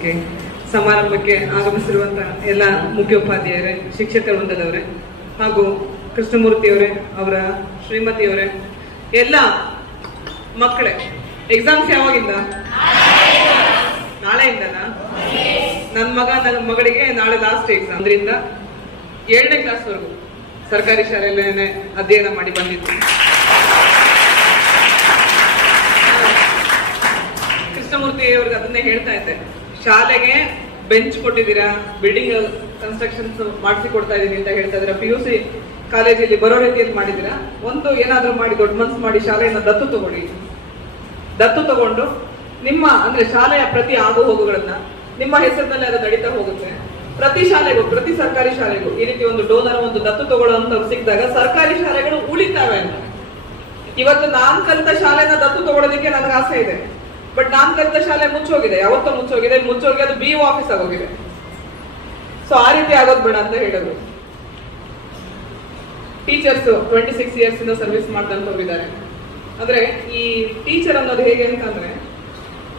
Okay, ಸಮಾರಂಭಕ್ಕೆ ಆಗಮಿಸಿರುವಂತಹ ಎಲ್ಲ ಮುಖ್ಯೋಪಾಧ್ಯಾಯರೇ, ಶಿಕ್ಷಕ ವೃಂದದವರೇ ಹಾಗೂ ಕೃಷ್ಣಮೂರ್ತಿಯವರೇ, ಅವರ ಶ್ರೀಮತಿಯವರೇ, ಎಲ್ಲ ಮಕ್ಕಳೇ, ಎಕ್ಸಾಮ್ಸ್ ಯಾವಾಗಿಂದ? ನಾಳೆಯಿಂದನಾ? ನನ್ನ ಮಗಳಿಗೆ ನಾಳೆ ಲಾಸ್ಟ್ ಎಕ್ಸಾಮ್. ಅದರಿಂದ 7ನೇ ಕ್ಲಾಸ್ವರೆಗೂ ಸರ್ಕಾರಿ ಶಾಲೆಯಲ್ಲೇನೆ ಅಧ್ಯಯನ ಮಾಡಿ ಬಂದಿದ್ದು. ಕೃಷ್ಣಮೂರ್ತಿ ಅವ್ರಿಗೆ ಅದನ್ನೇ ಹೇಳ್ತಾ ಇದ್ದೆ, ಶಾಲೆಗೆ ಬೆಂಚ್ ಕೊಟ್ಟಿದ್ದೀರಾ, ಬಿಲ್ಡಿಂಗ್ ಕನ್ಸ್ಟ್ರಕ್ಷನ್ಸ್ ಮಾಡಿಸಿ ಕೊಡ್ತಾ ಇದೀನಿ ಅಂತ ಹೇಳ್ತಾ ಇದ್ದೀರಾ, PUC ಕಾಲೇಜಲ್ಲಿ ಬರೋ ರೀತಿಯಲ್ಲಿ ಮಾಡಿದ್ದೀರಾ, ಒಂದು ಏನಾದ್ರೂ ಮಾಡಿ ದೊಡ್ಡ ಮನ್ಸು ಮಾಡಿ ಶಾಲೆಯನ್ನ ದತ್ತು ತಗೊಳ್ಳಿ. ದತ್ತು ತಗೊಂಡು ನಿಮ್ಮ ಅಂದ್ರೆ ಶಾಲೆಯ ಪ್ರತಿ ಆಗು ಹೋಗುಗಳನ್ನ ನಿಮ್ಮ ಹೆಸರಿನಲ್ಲಿ ಅದು ನಡೀತಾ ಹೋಗುತ್ತೆ. ಪ್ರತಿ ಶಾಲೆಗೂ, ಪ್ರತಿ ಸರ್ಕಾರಿ ಶಾಲೆಗೂ ಈ ರೀತಿ ಒಂದು ಡೋನರ್, ಒಂದು ದತ್ತು ತಗೊಳ್ಳೋಂಥವ್ರು ಸಿಕ್ಕಿದಾಗ ಸರ್ಕಾರಿ ಶಾಲೆಗಳು ಉಳಿತಾವೆ ಅಂತ. ಇವತ್ತು ನಾನ್ ಕಲಿತ ಶಾಲೆನ ದತ್ತು ತಗೊಳ್ಳೋದಕ್ಕೆ ನನಗೆ ಆಸೆ ಇದೆ, ಬಟ್ ನಾನ್ ಕಲಿತ ಶಾಲೆ ಮುಚ್ಚೋಗಿದೆ, ಯಾವತ್ತೋ ಮುಚ್ಚೋಗಿದೆ, ಮುಚ್ಚೋಗಿ ಅದು BO ಆಫೀಸ್ ಆಗೋಗಿದೆ. ಸೊ ಆ ರೀತಿ ಆಗೋದ್ ಬೇಡ ಅಂತ ಹೇಳಿದ್ರು. ಟೀಚರ್ಸ್ 26 ಇಯರ್ಸ್ ಇಂದ ಸರ್ವಿಸ್ ಮಾಡ್ದಂತವ್ರು ಇದ್ದಾರೆ. ಅಂದ್ರೆ ಈ ಟೀಚರ್ ಅನ್ನೋದು ಹೇಗೆ ಅಂತಂದ್ರೆ,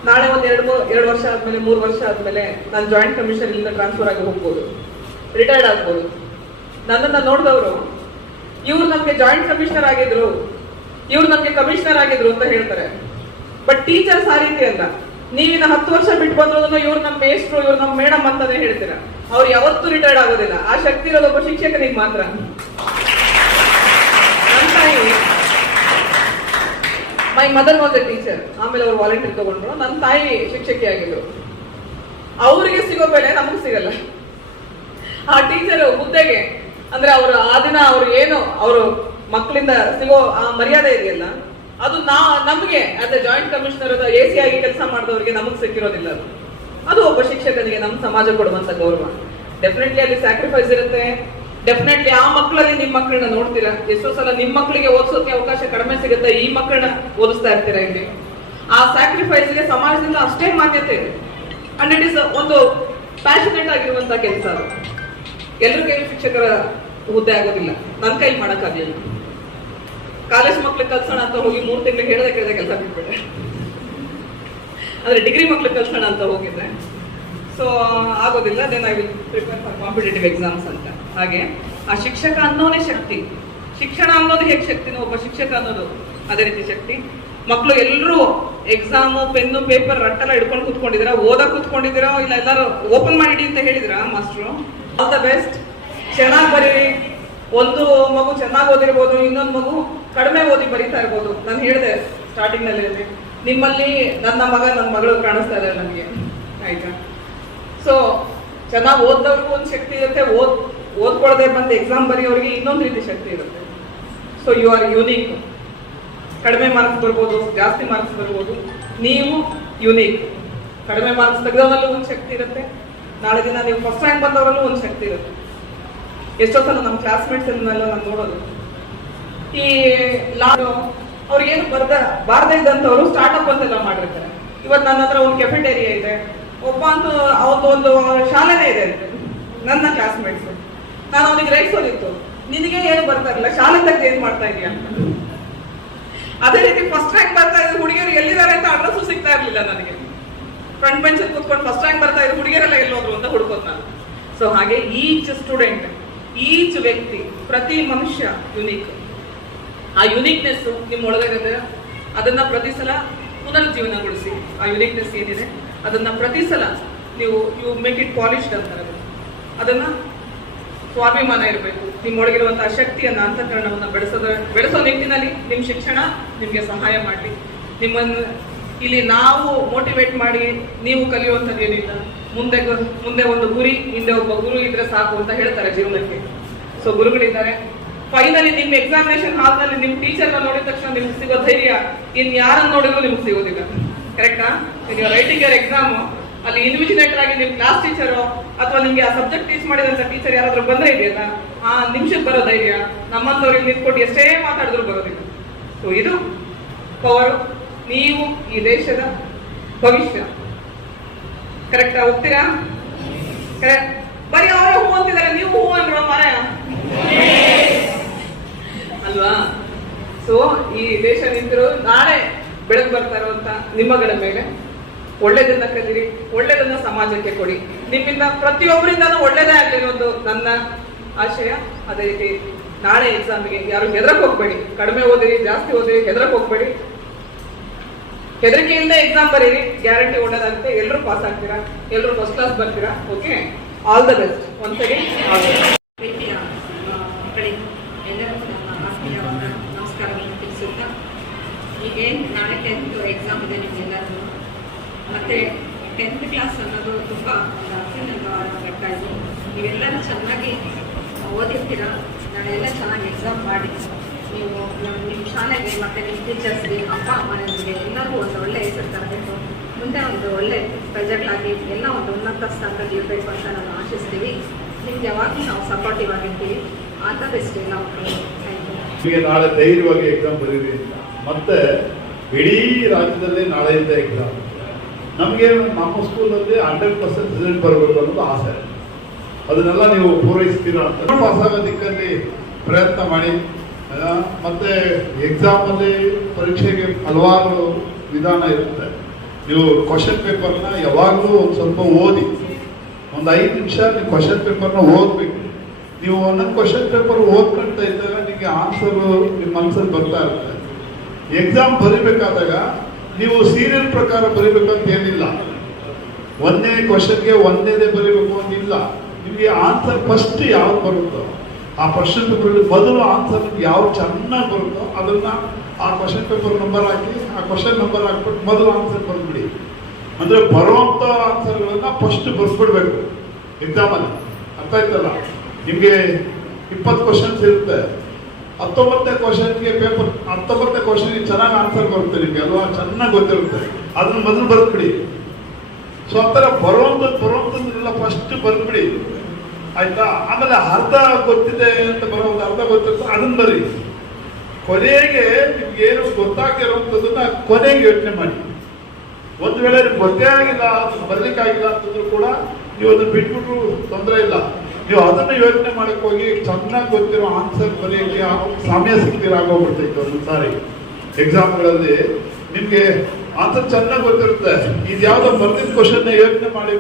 ನಾಳೆ ಒಂದ್ 2 ವರ್ಷ ಆದ್ಮೇಲೆ, 3 ವರ್ಷ ಆದ್ಮೇಲೆ ನಾನು ಜಾಯಿಂಟ್ ಕಮಿಷನರ್ ಇಂದ ಟ್ರಾನ್ಸ್ಫರ್ ಆಗಿ ಹೋಗ್ಬೋದು, ರಿಟೈರ್ಡ್ ಆಗ್ಬೋದು. ನನ್ನನ್ನ ನೋಡಿದವರು ಇವ್ರು ನಮ್ಗೆ ಜಾಯಿಂಟ್ ಕಮಿಷನರ್ ಆಗಿದ್ರು, ಇವ್ರು ನಮ್ಗೆ ಕಮಿಷನರ್ ಆಗಿದ್ರು ಅಂತ ಹೇಳ್ತಾರೆ. ಬಟ್ ಟೀಚರ್ಸ್ ಆ ರೀತಿ ಅಲ್ಲ. ನೀವಿನ 10 ವರ್ಷ ಬಿಟ್ಟು ಬಂದ್ರು ಇವ್ರು ನಮ್ಮ ಮೇಸ್ಟ್ರು, ಇವ್ರು ನಮ್ಮ ಮೇಡಮ್ ಅಂತಾನೆ ಹೇಳ್ತೀರಾ. ಅವ್ರು ಯಾವತ್ತೂ ರಿಟೈರ್ಡ್ ಆಗೋದಿಲ್ಲ. ಆ ಶಕ್ತಿ ಇರೋದು ಒಬ್ಬ ಶಿಕ್ಷಕನಿಗೆ ಮಾತ್ರ. ನನ್ನ ತಾಯಿ, my mother was A teacher, ಆಮೇಲೆ ಅವ್ರು ವಾಲಂಟಿಯರ್ ತಗೊಂಡ್ರು. ನನ್ನ ತಾಯಿ ಶಿಕ್ಷಕಿ ಆಗಿದ್ರು. ಅವ್ರಿಗೆ ಸಿಗೋ ಬೆಲೆ ನಮಗ್ ಸಿಗಲ್ಲ. ಆ ಟೀಚರ್ ಹುದ್ದೆಗೆ ಅಂದ್ರೆ ಅವರು ಆ ದಿನ ಅವ್ರು ಏನು ಅವರು ಮಕ್ಕಳಿಂದ ಸಿಗೋ ಆ ಮರ್ಯಾದೆ ಇದೆಯಲ್ಲ, ಅದು ನಮ್ಗೆ as A joint commissioner AC ಆಗಿ ಕೆಲಸ ಮಾಡಿದವರಿಗೆ ನಮಗ್ ಸಿಕ್ಕಿರೋದಿಲ್ಲ. ಅದು ಒಬ್ಬ ಶಿಕ್ಷಕನಿಗೆ ನಮ್ಮ ಸಮಾಜ ಕೊಡುವಂತ ಗೌರವ. ಡೆಫಿನೆಟ್ಲಿ ಅಲ್ಲಿ ಸ್ಯಾಕ್ರಿಫೈಸ್ ಇರುತ್ತೆ. ಡೆಫಿನೆಟ್ಲಿ ಆ ಮಕ್ಕಳಲ್ಲಿ ನಿಮ್ ಮಕ್ಕಳನ್ನ ನೋಡ್ತೀರಾ. ಎಷ್ಟೋ ಸಲ ನಿಮ್ ಮಕ್ಕಳಿಗೆ ಓದಿಸೋಕೆ ಅವಕಾಶ ಕಡಿಮೆ ಸಿಗುತ್ತೆ, ಈ ಮಕ್ಕಳನ್ನ ಓದಿಸ್ತಾ ಇರ್ತೀರಾ ಇಲ್ಲಿ. ಆ ಸ್ಯಾಕ್ರಿಫೈಸ್ಗೆ ಸಮಾಜದಿಂದ ಅಷ್ಟೇ ಮಾನ್ಯತೆ ಇದೆ. ಅಂಡ್ ಇಟ್ ಇಸ್ ಒಂದು ಪ್ಯಾಷನೇಟ್ ಆಗಿರುವಂತ ಕೆಲಸ. ಅದು ಎಲ್ಲರ ಕೈಲಿ ಶಿಕ್ಷಕರ ಹುದ್ದೆ ಆಗೋದಿಲ್ಲ. ನನ್ನ ಕೈಲಿ ಮಾಡಕ್ಕಾಗಲಿಲ್ಲ. ಕಾಲೇಜ್ ಮಕ್ಳಿಗೆ ಕಲ್ಸೋಣ ಅಂತ ಹೋಗಿ 3 ತಿಂಗಳಿಗೆ ಕೇಳದೆ ಕೆಲಸ ಬಿಟ್ಬಿಟ್ಟೆ. ಅಂದ್ರೆ ಡಿಗ್ರಿ ಮಕ್ಳಿಗೆ ಕಲ್ಸೋಣ ಅಂತ ಹೋಗಿದ್ರೆ ಸೊ ಆಗೋದಿಲ್ಲ. Then I will prepare for competitive exams ಅಂತ. ಹಾಗೆ ಆ ಶಿಕ್ಷಕ ಅನ್ನೋನೇ ಶಕ್ತಿ. ಶಿಕ್ಷಣ ಅನ್ನೋದು ಹೇಗೆ ಶಕ್ತಿನೋ, ಒಬ್ಬ ಶಿಕ್ಷಕ ಅನ್ನೋದು ಅದೇ ರೀತಿ ಶಕ್ತಿ. ಮಕ್ಕಳು ಎಲ್ಲರೂ ಎಕ್ಸಾಮು, ಪೆನ್ನು, ಪೇಪರ್ ರಟ್ಟೆಲ್ಲ ಹಿಡ್ಕೊಂಡು ಕೂತ್ಕೊಂಡಿದ್ದೀರಾ, ಓದಕ್ ಕೂತ್ಕೊಂಡಿದ್ದೀರಾ, ಇಲ್ಲ ಎಲ್ಲರೂ ಓಪನ್ ಮಾಡಿಡಿ ಅಂತ ಹೇಳಿದ್ರ ಮಾಸ್ಟ್ರು. All the best. ಚೆನ್ನಾಗಿ ಬರೀರಿ. ಒಂದು ಮಗು ಚೆನ್ನಾಗಿ ಓದಿರ್ಬೋದು, ಇನ್ನೊಂದು ಮಗು ಕಡಿಮೆ ಓದಿ ಬರೀತಾ ಇರ್ಬೋದು. ನಾನು ಹೇಳಿದೆ ಸ್ಟಾರ್ಟಿಂಗ್ ನಲ್ಲಿ, ನಿಮ್ಮಲ್ಲಿ ನನ್ನ ಮಗ, ನನ್ನ ಮಗಳು ಕಾಣಿಸ್ತಾ ಇದ್ದಾರೆ ನನಗೆ, ಆಯ್ತಾ? ಸೊ ಚೆನ್ನಾಗಿ ಓದ್ದವ್ರಿಗೂ ಒಂದು ಶಕ್ತಿ ಇರುತ್ತೆ, ಓದ್ಕೊಳ್ಳದೆ ಬಂದು ಎಕ್ಸಾಮ್ ಬರೆಯೋರಿಗೆ ಇನ್ನೊಂದು ರೀತಿ ಶಕ್ತಿ ಇರುತ್ತೆ. So you are unique. ಕಡಿಮೆ ಮಾರ್ಕ್ಸ್ ಬರ್ಬೋದು, ಜಾಸ್ತಿ ಮಾರ್ಕ್ಸ್ ಬರ್ಬೋದು, ನೀವು ಯುನೀಕ್. ಕಡಿಮೆ ಮಾರ್ಕ್ಸ್ ತೆಗೆದವರಲ್ಲೂ ಒಂದು ಶಕ್ತಿ ಇರುತ್ತೆ, ನಾಳೆ ದಿನ ನೀವು ಫಸ್ಟ್ ರ್ಯಾಂಕ್ ಬಂದವರಲ್ಲೂ ಒಂದು ಶಕ್ತಿ ಇರುತ್ತೆ. ಎಷ್ಟೋ ಸಲ ನಮ್ಮ ಕ್ಲಾಸ್ಮೇಟ್ಸ್ ಅನ್ನೆಲ್ಲ ನಾನು ನೋಡೋದು, ಈ ಅವ್ರಿಗೇನು ಬಾರದೇ ಇದ್ದಂಥವ್ರು ಸ್ಟಾರ್ಟ್ಅಪ್ ಅಂತೆಲ್ಲ ಮಾಡಿರ್ತಾರೆ. ಇವತ್ತು ನನ್ನ ಹತ್ರ ಒಂದು ಕೆಫೆಟೇರಿಯಾ ಇದೆ, ಒಬ್ಬ ಅಂತೂ ಅವತ್ತೊಂದು ಶಾಲೆನೇ ಇದೆ ಅಂತೆ. ನನ್ನ ಕ್ಲಾಸ್ಮೇಟ್ಸ್, ನಾನು ಅವನಿಗೆ ರೈಸೋದಿತ್ತು, ನಿನಗೆ ಏನು ಬರ್ತಾ ಇರಲಿಲ್ಲ, ಶಾಲೆ ತೆಗೆದು ಏನ್ ಮಾಡ್ತಾ ಇದೀಯ ಅಂತ. ಅದೇ ರೀತಿ ಫಸ್ಟ್ ರ್ಯಾಂಕ್ ಬರ್ತಾ ಇದ್ರು ಹುಡುಗಿಯರು ಎಲ್ಲಿದ್ದಾರೆ ಅಂತ ಅಡ್ರೆಸ್ಸು ಸಿಗ್ತಾ ಇರ್ಲಿಲ್ಲ ನನಗೆ. ಫ್ರಂಟ್ ಬೆಂಚ್ ಅಲ್ಲಿ ಕೂತ್ಕೊಂಡು ಫಸ್ಟ್ ರ್ಯಾಂಕ್ ಬರ್ತಾ ಇದ್ರು ಹುಡುಗಿಯರೆಲ್ಲ ಎಲ್ಲೋದ್ರು ಅಂತ ಹುಡ್ಕೋದು ನಾನು. ಸೊ ಹಾಗೆ ಈಚ್ ಸ್ಟೂಡೆಂಟ್, ಈಚ್ ವ್ಯಕ್ತಿ, ಪ್ರತಿ ಮನುಷ್ಯ ಯುನೀಕ್. ಆ ಯುನೀಕ್ನೆಸ್ ನಿಮ್ಮ ಒಳಗಡೆ ಅದನ್ನ ಪ್ರತಿ ಸಲ ಪುನರುಜ್ಜೀವನಗೊಳಿಸಿ. ಆ ಯುನೀಕ್ನೆಸ್ ಏನಿದೆ ಅದನ್ನ ಪ್ರತಿ ಸಲ ನೀವು ಯು ಮೇಕ್ ಇಟ್ ಪಾಲಿಶ್ಡ್ ಅಂತಾರೆ. ಅದನ್ನ ಸ್ವಾಭಿಮಾನ ಇರಬೇಕು. ನಿಮ್ಮೊಳಗಿರುವಂತಹ ಶಕ್ತಿಯನ್ನ, ಅಂತಃಕರಣವನ್ನ ಬೆಳೆಸೋ ನಿಟ್ಟಿನಲ್ಲಿ ನಿಮ್ಮ ಶಿಕ್ಷಣ ನಿಮ್ಗೆ ಸಹಾಯ ಮಾಡಲಿ. ನಿಮ್ಮನ್ನು ಇಲ್ಲಿ ನಾವು ಮೋಟಿವೇಟ್ ಮಾಡಿ ನೀವು ಕಲಿಯುವಂಥದ್ದು ಏನಿಲ್ಲ. ಮುಂದೆ ಒಂದು ಗುರಿ, ಹಿಂದೆ ಒಬ್ಬ ಗುರು ಇದ್ರೆ ಸಾಕು ಅಂತ ಹೇಳ್ತಾರೆ ಜೀವನಕ್ಕೆ. ಸೊ ಗುರುಗಳಿದ್ದಾರೆ. ಫೈನಲಿ ನಿಮ್ಮ ಎಕ್ಸಾಮಿನೇಷನ್ ಹಾಲ್ ನಲ್ಲಿ ನಿಮ್ ಟೀಚರ್ನ ನೋಡಿದ ತಕ್ಷಣ ನಿಮ್ಗೆ ಸಿಗೋ ಧೈರ್ಯ ಇನ್ ಯಾರನ್ನ ನೋಡಿದ್ರು ನಿಮ್ಗೆ ಸಿಗೋದಿಲ್ಲ. ಕರೆಕ್ಟಾ? ನೀವು ರೈಟಿಂಗ್ ಯರ್ ಎಕ್ಸಾಮ್ ಅಲ್ಲಿ ಇನ್ವಿಜಿಲೇಟರ್ ಆಗಿ ನಿಮ್ ಕ್ಲಾಸ್ ಟೀಚರು ಅಥವಾ ನಿಮ್ಗೆ ಆ ಸಬ್ಜೆಕ್ಟ್ ಟೀಚ್ ಮಾಡಿದಂತ ಟೀಚರ್ ಯಾರಾದ್ರೂ ಬಂದ್ರೆ ಇದೆಯಲ್ಲ, ಆ ನಿಮಿಷಕ್ಕೆ ಬರೋ ಧೈರ್ಯ ನಮ್ಮಂತವ್ರಿಗೆ ನಿಂತ್ಕೊಟ್ಟು ಎಷ್ಟೇ ಮಾತಾಡಿದ್ರು ಬರೋದಿಲ್ಲ. ಸೊ ಇದು ಪವರ್. ನೀವು ಈ ದೇಶದ ಭವಿಷ್ಯ. ಕರೆಕ್ಟಾ? ಹೋಗ್ತೀರಾ? ಬರೀ ಅವರೇ ಹೂ ಅಂತಿದ್ದಾರೆ, ನೀವು ಹೂ ಅನ್ರೋ ಮಾರಾಯ ಅಲ್ವಾ? ಸೊ ಈ ದೇಶ ನಿಂತಿರೋ ನಾಳೆ ಬೆಳಕು ಬರ್ತಾ ಇರುವಂತ ನಿಮ್ಮಗಳ ಮೇಲೆ ಒಳ್ಳೇದನ್ನ ಕಲೀರಿ, ಒಳ್ಳೇದನ್ನ ಸಮಾಜಕ್ಕೆ ಕೊಡಿ. ನಿಮ್ಮಿಂದ ಪ್ರತಿಯೊಬ್ಬರಿಂದನೂ ಒಳ್ಳೇದೇ ಆಗ್ಲಿ ಅನ್ನೋದು ನನ್ನ ಆಶಯ. ಅದೇ ರೀತಿ ನಾಳೆ ಎಕ್ಸಾಮಿಗೆ ಯಾರು ಹೆದರಕ್ ಹೋಗ್ಬೇಡಿ. ಕಡಿಮೆ ಓದಿರಿ, ಜಾಸ್ತಿ ಓದಿರಿ, ಹೆದರಕ್ ಹೋಗ್ಬೇಡಿ. ಹೆದರಿಕೆಯಿಂದ ಎಕ್ಸಾಮ್ ಬರೀರಿ, ಗ್ಯಾರಂಟಿ ಒಳ್ಳೇದಾಗುತ್ತೆ. ಎಲ್ಲರೂ ಪಾಸ್ ಆಗ್ತೀರಾ, ಎಲ್ಲರೂ ಫಸ್ಟ್ ಕ್ಲಾಸ್ ಬರ್ತೀರಾ. Okay, all the best. ಒಂದ್ ಸೆಕೆಂಡ್. ಪ್ರೀತಿಯ ಮಕ್ಕಳಿಗೆ ಎಲ್ಲರಿಗೂ ನನ್ನ ಆತ್ಮೀಯವಾದ ನಮಸ್ಕಾರಗಳನ್ನು ತಿಳಿಸುತ್ತಾ, ಈಗೇನು ನಾಳೆ 10th ಎಕ್ಸಾಮ್ ಇದೆ ನಿಮಗೆಲ್ಲರಿಗೂ. ಮತ್ತು 10th ಕ್ಲಾಸ್ ಅನ್ನೋದು ತುಂಬ ಒಂದು ಅತ್ಯುನ್ನತವಾದ ಘಟ್ಟ ಇದು. ನೀವೆಲ್ಲರೂ ಚೆನ್ನಾಗಿ ಓದಿರ್ತೀರ. ನಾಳೆ ಎಲ್ಲ ಚೆನ್ನಾಗಿ ಎಕ್ಸಾಮ್ ಮಾಡಿ ನೀವು ನಿಮ್ಮ ಶಾಲೆಗೆ ಮತ್ತು ನಿಮ್ಮ ಟೀಚರ್ಸ್ಗೆ, ಅಪ್ಪ ಅಮ್ಮನಿಗೆ ಎಲ್ಲರೂ ಒಂದು ಒಳ್ಳೆ ಹೆಸರು ತರಬೇಕು. ಮುಂದೆ ಒಂದು ಒಳ್ಳೆ ಪ್ರಜೆಗಳಾಗಿ ಎಲ್ಲ ಒಂದು ಉನ್ನತ ಸ್ಥಾನದಲ್ಲಿ ಇರಬೇಕು ಅಂತ ನಾವು ಆಶಿಸ್ತೀವಿ. ನಿಮ್ಗೆ ಯಾವಾಗಲೂ ನಾವು ಸಪೋರ್ಟಿವ್ ಆಗಿರ್ತೀವಿ. ಆಲ್ ದ ಬೆಸ್ಟ್ ಎಲ್ಲ ಮಕ್ಕಳು. Thank you. ನಿಮಗೆ ನಾಳೆ ಧೈರ್ಯವಾಗಿ ಎಕ್ಸಾಮ್ ಬರೀರಿ ಅಂತ. ಮತ್ತೆ ಇಡೀ ರಾಜ್ಯದಲ್ಲಿ ನಾಳೆಯಿಂದ ಎಕ್ಸಾಮ್. ನಮಗೆ ನಮ್ಮ ಸ್ಕೂಲಲ್ಲಿ 100% ರಿಸಲ್ಟ್ ಬರಬೇಕು ಅನ್ನೋದು ಆಸೆ. ಅದನ್ನೆಲ್ಲ ನೀವು ಪೂರೈಸ್ತೀರಾ ಅಂತ ಪಾಸ್ ಆಗೋ ದಿಕ್ಕಲ್ಲಿ ಪ್ರಯತ್ನ ಮಾಡಿ. ಮತ್ತೆ ಎಕ್ಸಾಮಲ್ಲಿ ಪರೀಕ್ಷೆಗೆ ಹಲವಾರು ವಿಧಾನ ಇರುತ್ತೆ. ನೀವು ಕ್ವಶನ್ ಪೇಪರ್ನ ಯಾವಾಗಲೂ ಒಂದು ಸ್ವಲ್ಪ ಓದಿ. ಒಂದು 5 ನಿಮಿಷ ನೀವು ಕ್ವಶನ್ ಪೇಪರ್ನ ಓದಬೇಕು. ನೀವು ಒಂದೊಂದು ಕ್ವಶನ್ ಪೇಪರ್ ಓದ್ಕೊಳ್ತಾ ಇದ್ದಾಗ ನಿಮಗೆ ಆನ್ಸರು ನಿಮ್ಮ ಮನಸ್ಸಲ್ಲಿ ಬರ್ತಾ ಇರುತ್ತೆ. ಎಕ್ಸಾಮ್ ಬರೀಬೇಕಾದಾಗ ನೀವು ಸೀರಿಯಲ್ ಪ್ರಕಾರ ಬರೀಬೇಕಂತ ಏನಿಲ್ಲ. ಒಂದೇ ಕ್ವಶನ್ಗೆ ಒಂದೇದೇ ಬರೀಬೇಕು ಅಂತಿಲ್ಲ. ನಿಮಗೆ ಆನ್ಸರ್ ಫಸ್ಟ್ ಯಾವ್ದು ಬರುತ್ತೋ ಆ ಕ್ವಶನ್ ಪೇಪರ್ ಮೊದಲು ಆನ್ಸರ್ ಯಾವ್ದು ಚೆನ್ನಾಗಿ ಬರುತ್ತೋ ಅದನ್ನ ಆ ಕ್ವಶನ್ ಪೇಪರ್ ನಂಬರ್ ಹಾಕಿ, ಆ ಕ್ವಶನ್ ನಂಬರ್ ಹಾಕ್ಬಿಟ್ಟು ಮೊದಲು ಆನ್ಸರ್ ಬರ್ಬಿಡಿ. ಅಂದ್ರೆ ಬರುವಂತ ಆನ್ಸರ್ಗಳನ್ನ ಫಸ್ಟ್ ಬರ್ಸ್ಬಿಡ್ಬೇಕು ಎಕ್ಸಾಮಲ್ಲಿ. ಅರ್ಥ ಆಯ್ತಲ್ಲ? ನಿಮಗೆ 20 ಕ್ವಶನ್ಸ್ ಇರುತ್ತೆ. 19ನೇ ಕ್ವಶನ್ಗೆ ಪೇಪರ್ 19ನೇ ಕ್ವಶನ್ಗೆ ಚೆನ್ನಾಗಿ ಆನ್ಸರ್ ಬರುತ್ತೆ ನಿಮಗೆ ಅಲ್ವಾ? ಚೆನ್ನಾಗಿ ಗೊತ್ತಿರುತ್ತೆ. ಅದನ್ನ ಮೊದಲು ಬರ್ದ್ಬಿಡಿ. ಸೊ ಆ ಥರ ಬರುವಂಥದ್ದೆಲ್ಲ ಫಸ್ಟ್ ಬರ್ದ್ಬಿಡಿ, ಆಯ್ತಾ? ಆಮೇಲೆ ಅರ್ಧ ಗೊತ್ತಿದೆ ಅಂತ ಬರೋದು, ಅರ್ಧ ಗೊತ್ತಿರುತ್ತೆ ಅದನ್ನ ಬರೀ. ಕೊನೆಗೆ ನಿಮ್ಗೆ ಏನು ಗೊತ್ತಾಗಿರುವಂಥದ್ದನ್ನ ಕೊನೆಗೆ ಯೋಚನೆ ಮಾಡಿ. ಒಂದು ವೇಳೆ ನಿಮ್ಗೆ ಗೊತ್ತೇ ಆಗಿಲ್ಲ, ಅದನ್ನ ಬರ್ಲಿಕ್ಕಾಗಿಲ್ಲ ಅಂತಂದ್ರೂ ಕೂಡ ನೀವು ಅದನ್ನ ಬಿಟ್ಬಿಟ್ರು ತೊಂದರೆ ಇಲ್ಲ. ನೀವು ಅದನ್ನ ಯೋಚನೆ ಮಾಡಕ್ ಹೋಗಿ ಚೆನ್ನಾಗಿ ಗೊತ್ತಿರೋ ಆನ್ಸರ್ ಬರೆಯಕ್ಕೆ ಸಮಯ ಸಿಕ್ಕಿರಾಗೋಗ್ಬಿಡ್ತೈತೆ. ಒಂದೊಂದು ಸಾರಿ ಎಕ್ಸಾಮ್ಗಳಲ್ಲಿ ನಿಮ್ಗೆ ಆನ್ಸರ್ ಚೆನ್ನಾಗಿ ಗೊತ್ತಿರುತ್ತೆ. ಇದು ಯಾವ್ದೋ ಬರ್ದಿದ್ದ ಕ್ವಶನ್ ಯೋಚನೆ ಮಾಡಿ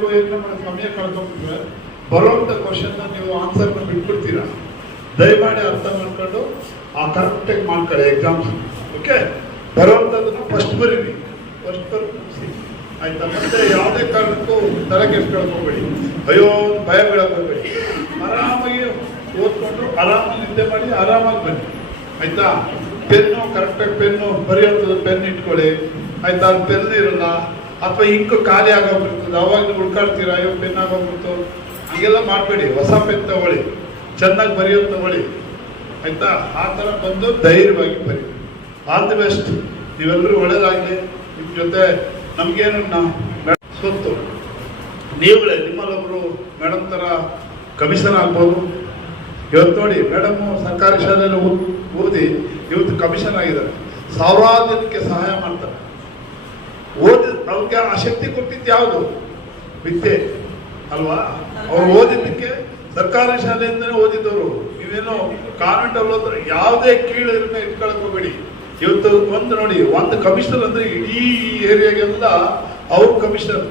ಸಮಯ ಕಳ್ಕೊಂಡ್ಬಿಟ್ರೆ ಬರುವಂತ ಕ್ವಶನ್ ನೀವು ಆನ್ಸರ್ನ ಬಿಟ್ಬಿಡ್ತೀರಾ. ದಯಮಾಡಿ ಅರ್ಥ ಮಾಡ್ಕೊಂಡು ಆ ಕರೆಕ್ಟಾಗಿ ಮಾಡ್ಕೊಳ್ಳಿ ಎಕ್ಸಾಮ್ಸ್. ಓಕೆ, ಬರುವಂಥದ್ದನ್ನ ಫಸ್ಟ್ ಬರೀರಿ, ಫಸ್ಟ್ ಬರ್ಸಿ, ಆಯ್ತಾ? ಮತ್ತೆ ಯಾವುದೇ ಕಾರಣಕ್ಕೂ ತಲೆ ಕೆಡ್ಸ್ಕೊಳಕ್ ಹೋಗ್ಬೇಡಿ, ಅಯ್ಯೋ ಭಯ ಬೀಳಕ್ ಹೋಗ್ಬೇಡಿ. ಆರಾಮಾಗಿ ಓದ್ಕೊಂಡು ಆರಾಮಾಗಿ ನಿದ್ದೆ ಮಾಡಿ ಆರಾಮಾಗಿ ಬನ್ನಿ, ಆಯ್ತಾ? ಪೆನ್ನು ಕರೆಕ್ಟಾಗಿ ಪೆನ್ನು ಬರೆಯುವಂಥದ್ದು ಪೆನ್ ಇಟ್ಕೊಳ್ಳಿ, ಆಯ್ತಾ? ಅದು ಪೆನ್ ಇರಲ್ಲ ಅಥವಾ ಇಂಕು ಖಾಲಿ ಆಗೋಗ್ಬಿಡ್ತದೆ, ಅವಾಗ ಹುಡ್ಕಾಡ್ತೀರಾ, ಅಯ್ಯೋ ಪೆನ್ ಆಗೋಗ್ಬಿಡ್ತು, ಹಂಗೆಲ್ಲ ಮಾಡಬೇಡಿ. ಹೊಸ ಪೆನ್ ತಗೊಳ್ಳಿ, ಚೆನ್ನಾಗಿ ಬರೆಯೋದು ತಗೊಳ್ಳಿ, ಆಯ್ತಾ? ಆ ಥರ ಬಂದು ಧೈರ್ಯವಾಗಿ ಬರೀ. All the best. ನೀವೆಲ್ಲರೂ ಒಳ್ಳೇದಾಗಲಿ. ನಿಮ್ಮ ಜೊತೆ ನಮಗೇನು ಸ್ವತ್ತು ನೀವುಗಳೇ ನಿಮ್ಮಲ್ಲೊಬ್ರು ಮೇಡಮ್ ಥರ ಕಮಿಷನ್ ಆಗ್ಬೋದು. ಇವತ್ತು ನೋಡಿ ಮೇಡಮು ಸರ್ಕಾರಿ ಶಾಲೆಯಲ್ಲಿ ಓದಿ ಇವತ್ತು ಕಮಿಷನ್ ಆಗಿದ್ದಾರೆ. ಸಾವಿರಾರು ಜನಕ್ಕೆ ಸಹಾಯ ಮಾಡ್ತಾರೆ. ಅವ್ರಿಗೆ ಆ ಶಕ್ತಿ ಕೊಟ್ಟಿದ್ದು ಯಾವುದು? ವಿದ್ಯೆ ಅಲ್ವಾ? ಅವ್ರು ಓದಿದ್ದಕ್ಕೆ ಸರ್ಕಾರಿ ಶಾಲೆಯಿಂದನೇ ಓದಿದ್ದವರು. ನೀವೇನೋ ಕಾನ್ವೆಂಟ್ ಅಲ್ಲಿ ಹೋದ್ರೆ ಯಾವುದೇ ಕೀಳು ಇಟ್ಕೊಳಕ್ ಹೋಗ್ಬೇಡಿ. ಇವತ್ತು ಒಂದು ನೋಡಿ, ಒಂದು ಕಮಿಷನರ್ ಅಂದ್ರೆ ಇಡೀ ಏರಿಯಾಗೆಲ್ಲ ಅವ್ರ ಕಮಿಷನರ್.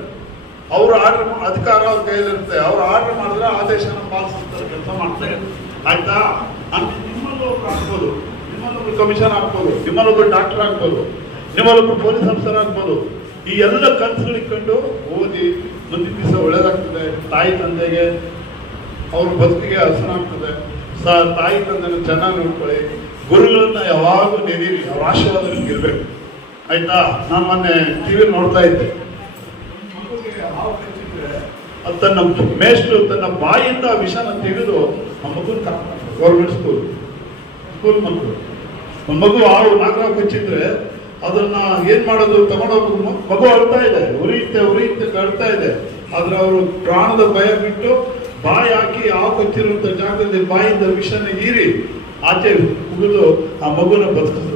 ಅವ್ರ ಆರ್ಡರ್ ಅಧಿಕಾರ ಅವ್ರ ಕೈಯಲ್ಲಿರುತ್ತೆ. ಅವ್ರು ಆರ್ಡರ್ ಮಾಡಿದ್ರೆ ಆದೇಶನ ಪಾಲಿಸ್ತಾರೆ, ಕೆಲಸ ಮಾಡ್ತಾರೆ, ಆಯ್ತಾ? ನಿಮ್ಮಲ್ಲೊಬ್ರು ಆಗ್ಬೋದು, ನಿಮ್ಮಲ್ಲೊಬ್ರು ಕಮಿಷನ್ ಆಗ್ಬೋದು, ನಿಮ್ಮಲ್ಲೊಬ್ರು ಡಾಕ್ಟರ್ ಆಗ್ಬೋದು, ನಿಮ್ಮಲ್ಲೊಬ್ರು ಪೊಲೀಸ್ ಆಫೀಸರ್ ಆಗ್ಬೋದು. ಈ ಎಲ್ಲ ಕನಸುಗಳಿಕೊಂಡು ಓದಿ ಮುಂದಿನ ದಿವಸ ಒಳ್ಳೇದಾಗ್ತದೆ. ತಾಯಿ ತಂದೆಗೆ ಅವ್ರ ಬದುಕಿಗೆ ಹಸನಾಗ್ತದೆ. ತಾಯಿ ತಂದೆನ ಚೆನ್ನಾಗಿ ನೋಡ್ಕೊಳ್ಳಿ. ಗುರುಗಳನ್ನ ಯಾವಾಗೂ ನೆನೀರಿ, ಅವ್ರ ಆಶೀರ್ವಾದ ನಿಮ್ಗೆ ಇರ್ಬೇಕು, ಆಯ್ತಾ? ನಾನು ಮೊನ್ನೆ ಟಿವಿ ನೋಡ್ತಾ ಇದ್ದೆ. ಅದು ತನ್ನ ಮೇಷ್ಟ್ರು ತನ್ನ ಬಾಯಿಂದ ವಿಷನ ತೆಗೆದು ಆ ಮಗುನ ಗೌರ್ಮೆಂಟ್ ಸ್ಕೂಲ್ ಮಕ್ಕಳು ಒಂದು ಮಗು ನಾಗರಾವ್ ಕಚ್ಚಿದ್ರೆ ಅದನ್ನ ಏನ್ ಮಾಡೋದು? ತಗೊಂಡೋಗ ಮಗು ಅಳ್ತಾ ಇದೆ, ಉರಿಯುತ್ತೆ ಕಳ್ತಾ ಇದೆ. ಆದ್ರೆ ಅವರು ಪ್ರಾಣದ ಭಯ ಬಿಟ್ಟು ಬಾಯಿ ಹಾಕಿ ಕಚ್ಚಿರುವಂತ ಜಾಗದಲ್ಲಿ ಬಾಯಿಂದ ವಿಷನ ಹೀರಿ ಆಚೆ ಉಗಿದು ಆ ಮಗುನ ಬದುಕಿಸ್ತಾರೆ.